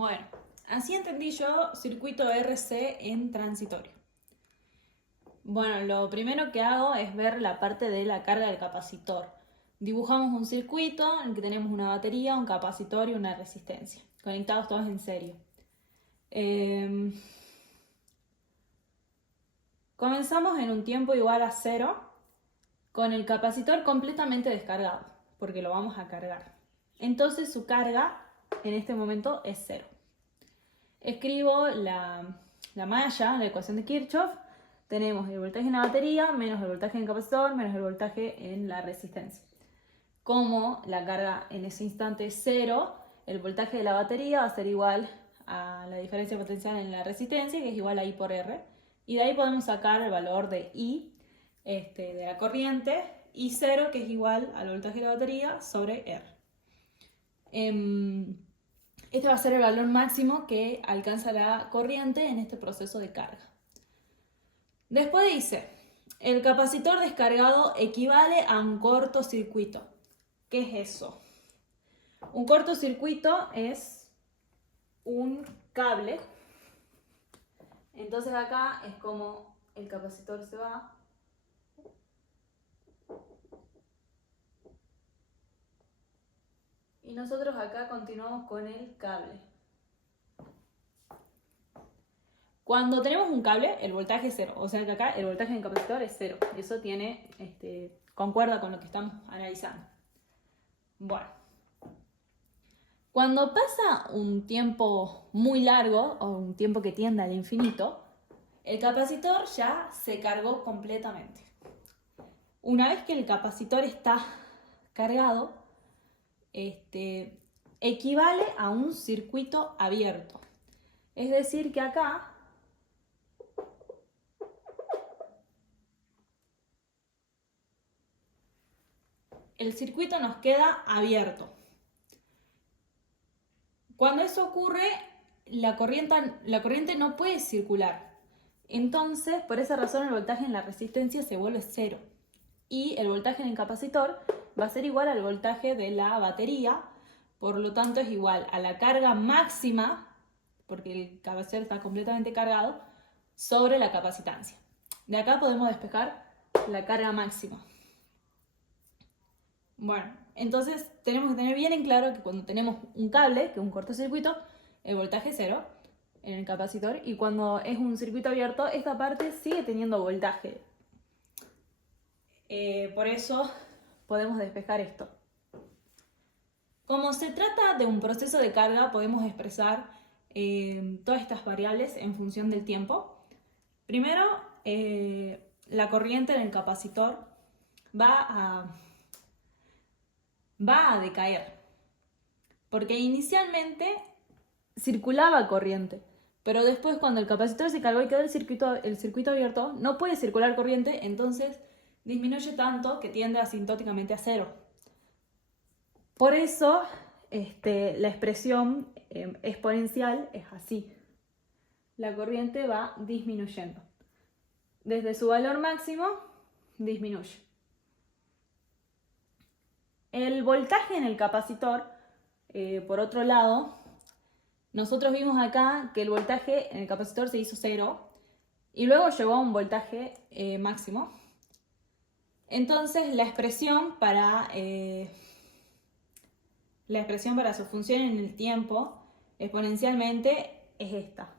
Bueno, así entendí yo circuito RC en transitorio. Bueno, lo primero que hago es ver la parte de la carga del capacitor. Dibujamos un circuito en el que tenemos una batería, un capacitor y una resistencia, conectados todos en serie. Comenzamos en un tiempo igual a 0 con el capacitor completamente descargado, porque lo vamos a cargar. Entonces su carga en este momento es 0. Escribo la malla, la ecuación de Kirchhoff. Tenemos el voltaje en la batería menos el voltaje en el capacitor menos el voltaje en la resistencia. Como la carga en ese instante es 0, el voltaje de la batería va a ser igual a la diferencia potencial en la resistencia, que es igual a I por R. Y de ahí podemos sacar el valor de I de la corriente, I0, que es igual al voltaje de la batería sobre R. Este va a ser el valor máximo que alcanza la corriente en este proceso de carga. Después dice, el capacitor descargado equivale a un cortocircuito. ¿Qué es eso? Un cortocircuito es un cable. Entonces acá es como el capacitor se va. Y nosotros acá continuamos con el cable. Cuando tenemos un cable, el voltaje es 0. O sea que acá el voltaje del capacitor es 0. Eso concuerda con lo que estamos analizando. Bueno. Cuando pasa un tiempo muy largo, o un tiempo que tiende al infinito, el capacitor ya se cargó completamente. Una vez que el capacitor está cargado, equivale a un circuito abierto. Es decir que acá el circuito nos queda abierto. Cuando eso ocurre, la corriente no puede circular. Entonces, por esa razón, el voltaje en la resistencia se vuelve 0. Y el voltaje en el capacitor va a ser igual al voltaje de la batería. Por lo tanto, es igual a la carga máxima, porque el capacitor está completamente cargado, sobre la capacitancia. De acá podemos despejar la carga máxima. Bueno, entonces tenemos que tener bien en claro que cuando tenemos un cable, que es un cortocircuito, el voltaje es 0 en el capacitor, y cuando es un circuito abierto, esta parte sigue teniendo voltaje. Por eso podemos despejar esto. Como se trata de un proceso de carga, podemos expresar todas estas variables en función del tiempo. Primero, la corriente en el capacitor va a decaer, porque inicialmente circulaba corriente, pero después cuando el capacitor se cargó y quedó el circuito abierto, no puede circular corriente, entonces disminuye tanto que tiende asintóticamente a 0. Por eso la expresión exponencial es así. La corriente va disminuyendo. Desde su valor máximo, disminuye. El voltaje en el capacitor, por otro lado, nosotros vimos acá que el voltaje en el capacitor se hizo 0 y luego llegó a un voltaje máximo. Entonces la expresión para su función en el tiempo exponencialmente es esta.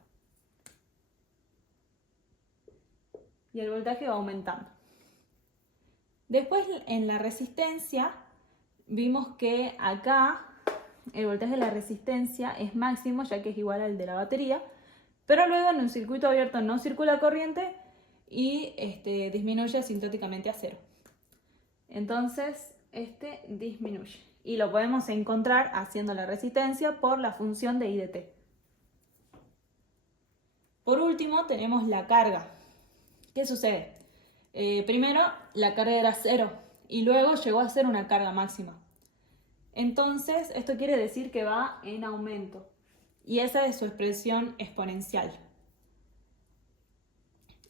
Y el voltaje va aumentando. Después en la resistencia vimos que acá el voltaje de la resistencia es máximo, ya que es igual al de la batería, pero luego en un circuito abierto no circula corriente y disminuye asintóticamente a 0. Entonces disminuye. Y lo podemos encontrar haciendo la resistencia por la función de I de t. Por último tenemos la carga. ¿Qué sucede? Primero la carga era 0 y luego llegó a ser una carga máxima. Entonces esto quiere decir que va en aumento y esa es su expresión exponencial.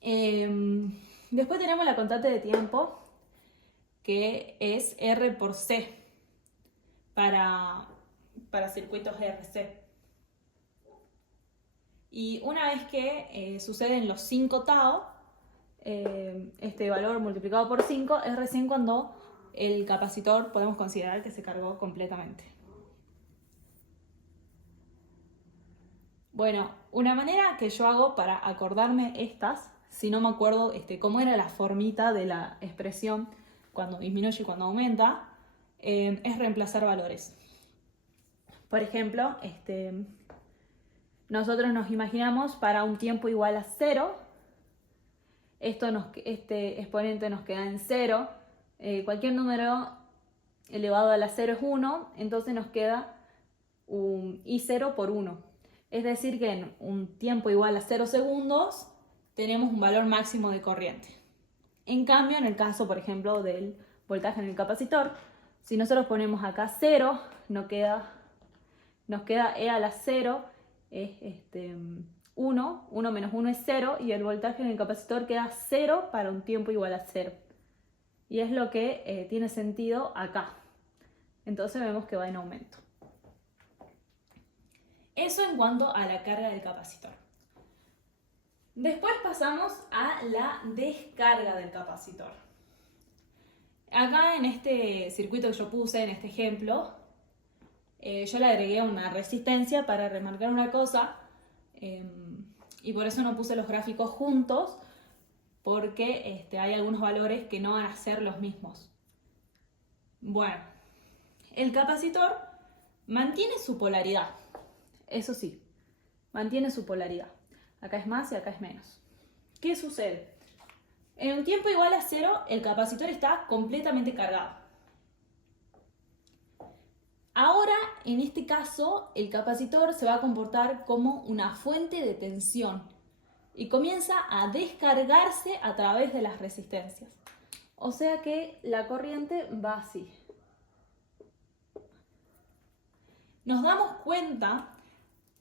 Después tenemos la constante de tiempo, que es R por C para circuitos RC. Y una vez que suceden los 5 tau, este valor multiplicado por 5 es recién cuando el capacitor podemos considerar que se cargó completamente. Bueno, una manera que yo hago para acordarme estas, si no me acuerdo cómo era la formita de la expresión cuando disminuye y cuando aumenta, es reemplazar valores. Por ejemplo, nosotros nos imaginamos para un tiempo igual a 0, este exponente nos queda en 0, cualquier número elevado a la 0 es 1, entonces nos queda un I0 por 1. Es decir que en un tiempo igual a 0 segundos tenemos un valor máximo de corriente. En cambio, en el caso, por ejemplo, del voltaje en el capacitor, si nosotros ponemos acá 0, nos queda E a la 0, es 1, 1 menos 1 es 0, y el voltaje en el capacitor queda 0 para un tiempo igual a 0. Y es lo que tiene sentido acá. Entonces vemos que va en aumento. Eso en cuanto a la carga del capacitor. Después pasamos a la descarga del capacitor. Acá en este circuito que yo puse, en este ejemplo, yo le agregué una resistencia para remarcar una cosa, y por eso no puse los gráficos juntos, porque hay algunos valores que no van a ser los mismos. Bueno, el capacitor mantiene su polaridad. Eso sí, mantiene su polaridad. Acá es más y acá es menos. ¿Qué sucede? En un tiempo igual a 0, el capacitor está completamente cargado. Ahora, en este caso, el capacitor se va a comportar como una fuente de tensión y comienza a descargarse a través de las resistencias. O sea que la corriente va así. Nos damos cuenta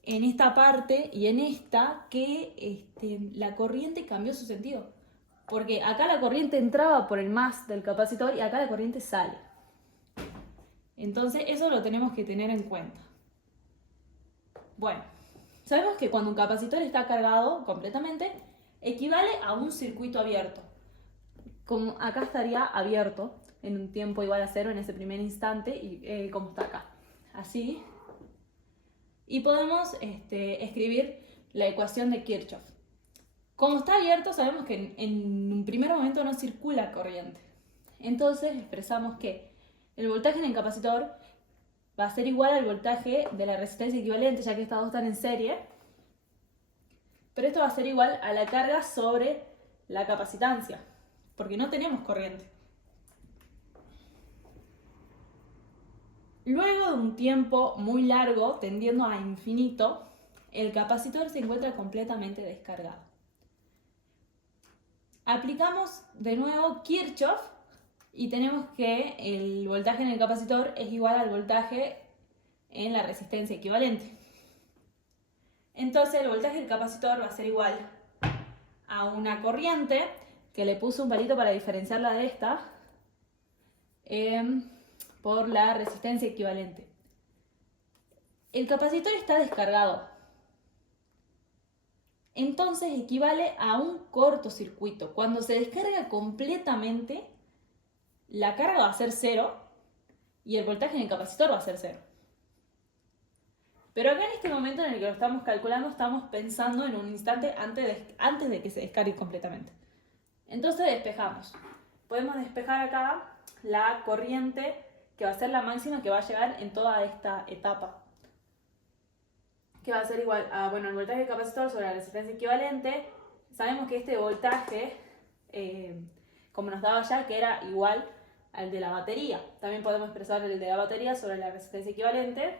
en esta parte y en esta que la corriente cambió su sentido, porque acá la corriente entraba por el más del capacitor y acá la corriente sale. Entonces eso lo tenemos que tener en cuenta. Bueno, sabemos que cuando un capacitor está cargado completamente equivale a un circuito abierto. Como acá estaría abierto en un tiempo igual a 0 en ese primer instante, y como está acá, así. Y podemos escribir la ecuación de Kirchhoff. Como está abierto, sabemos que en un primer momento no circula corriente. Entonces expresamos que el voltaje en el capacitor va a ser igual al voltaje de la resistencia equivalente, ya que estas dos están en serie. Pero esto va a ser igual a la carga sobre la capacitancia, porque no tenemos corriente. Luego de un tiempo muy largo, tendiendo a infinito, el capacitor se encuentra completamente descargado. Aplicamos de nuevo Kirchhoff y tenemos que el voltaje en el capacitor es igual al voltaje en la resistencia equivalente. Entonces el voltaje del capacitor va a ser igual a una corriente, que le puse un palito para diferenciarla de esta, por la resistencia equivalente. El capacitor está descargado, entonces equivale a un cortocircuito. Cuando se descarga completamente, la carga va a ser 0 y el voltaje en el capacitor va a ser 0. Pero acá en este momento en el que lo estamos calculando, estamos pensando en un instante antes de que se descargue completamente. Entonces despejamos. Podemos despejar acá la corriente que va a ser la máxima que va a llegar en toda esta etapa, que va a ser igual a, el voltaje del capacitor sobre la resistencia equivalente. Sabemos que este voltaje, como nos daba ya, que era igual al de la batería. También podemos expresar el de la batería sobre la resistencia equivalente.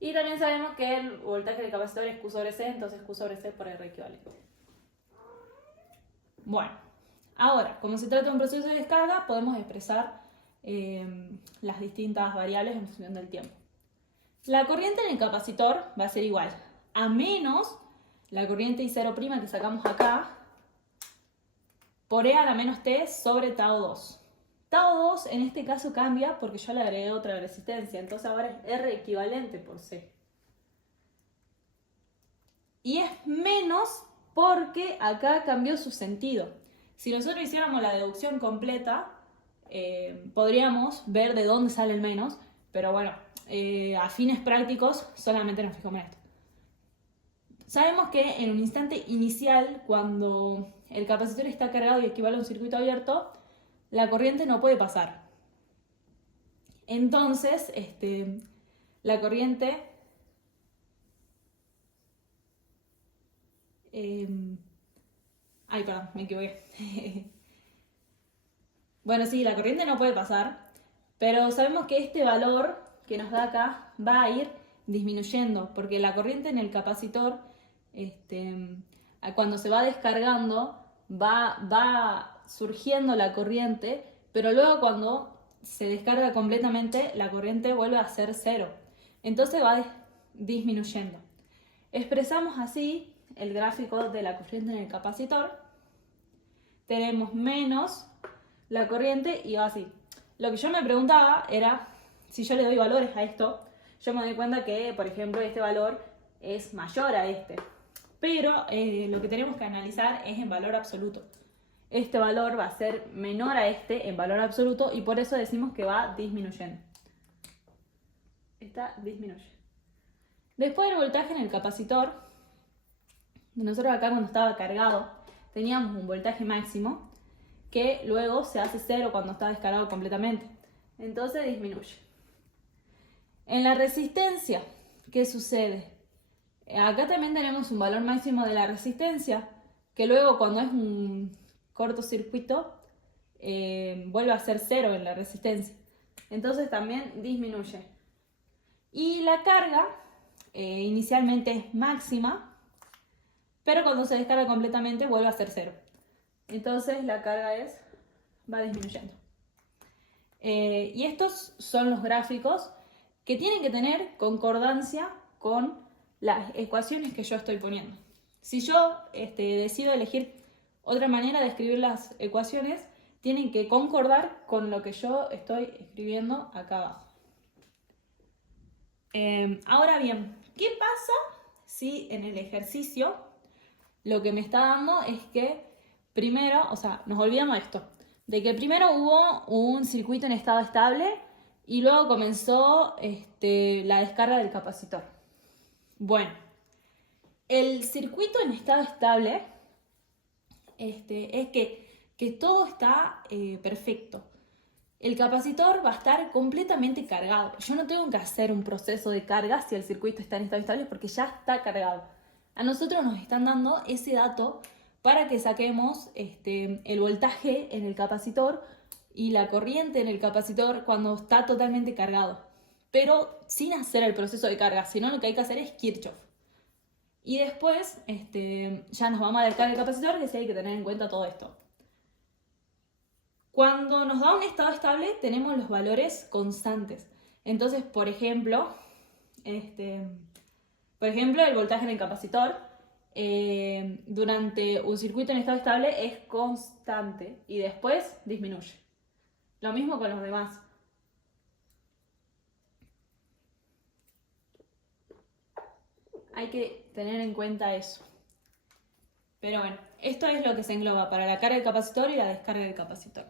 Y también sabemos que el voltaje del capacitor es Q sobre C, entonces Q sobre C por R equivalente. Bueno, ahora, como se trata de un proceso de descarga, podemos expresar las distintas variables en función del tiempo. La corriente en el capacitor va a ser igual a menos la corriente I0' que sacamos acá por E a la menos T sobre tau 2. Tau 2 en este caso cambia porque yo le agregué otra resistencia, entonces ahora es R equivalente por C. Y es menos porque acá cambió su sentido. Si nosotros hiciéramos la deducción completa, podríamos ver de dónde sale el menos, pero bueno, a fines prácticos solamente nos fijamos en esto. Sabemos que en un instante inicial, cuando el capacitor está cargado y equivale a un circuito abierto, la corriente no puede pasar. Entonces, la corriente perdón, me equivoqué. Bueno, sí, la corriente no puede pasar, pero sabemos que este valor que nos da acá va a ir disminuyendo, porque la corriente en el capacitor, cuando se va descargando, va surgiendo la corriente, pero luego cuando se descarga completamente, la corriente vuelve a ser cero. Entonces va disminuyendo. Expresamos así el gráfico de la corriente en el capacitor. Tenemos menos la corriente y va así. Lo que yo me preguntaba era, si yo le doy valores a esto, yo me doy cuenta que, por ejemplo, este valor es mayor a este. Pero lo que tenemos que analizar es en valor absoluto. Este valor va a ser menor a este en valor absoluto y por eso decimos que va disminuyendo. Esta disminuye. Después del voltaje en el capacitor, nosotros acá cuando estaba cargado teníamos un voltaje máximo que luego se hace cero cuando está descargado completamente. Entonces disminuye. En la resistencia, ¿qué sucede? Acá también tenemos un valor máximo de la resistencia que luego cuando es un cortocircuito vuelve a ser cero en la resistencia. Entonces también disminuye. Y la carga inicialmente es máxima, pero cuando se descarga completamente vuelve a ser cero. Entonces la carga va disminuyendo. Y estos son los gráficos que tienen que tener concordancia con las ecuaciones que yo estoy poniendo. Si yo decido elegir otra manera de escribir las ecuaciones, tienen que concordar con lo que yo estoy escribiendo acá abajo. Ahora bien, ¿qué pasa si en el ejercicio lo que me está dando es que primero, o sea, nos olvidamos de esto, de que primero hubo un circuito en estado estable y luego comenzó la descarga del capacitor? Bueno, el circuito en estado estable es que todo está perfecto. El capacitor va a estar completamente cargado. Yo no tengo que hacer un proceso de carga si el circuito está en estado estable porque ya está cargado. A nosotros nos están dando ese dato para que saquemos el voltaje en el capacitor y la corriente en el capacitor cuando está totalmente cargado, pero sin hacer el proceso de carga, sino lo que hay que hacer es Kirchhoff. Y después ya nos vamos a marcar el capacitor, que sí hay que tener en cuenta todo esto. Cuando nos da un estado estable tenemos los valores constantes. Entonces, por ejemplo, el voltaje en el capacitor durante un circuito en estado estable es constante y después disminuye. Lo mismo con los demás. Hay que tener en cuenta eso. Pero bueno, esto es lo que se engloba para la carga del capacitor y la descarga del capacitor.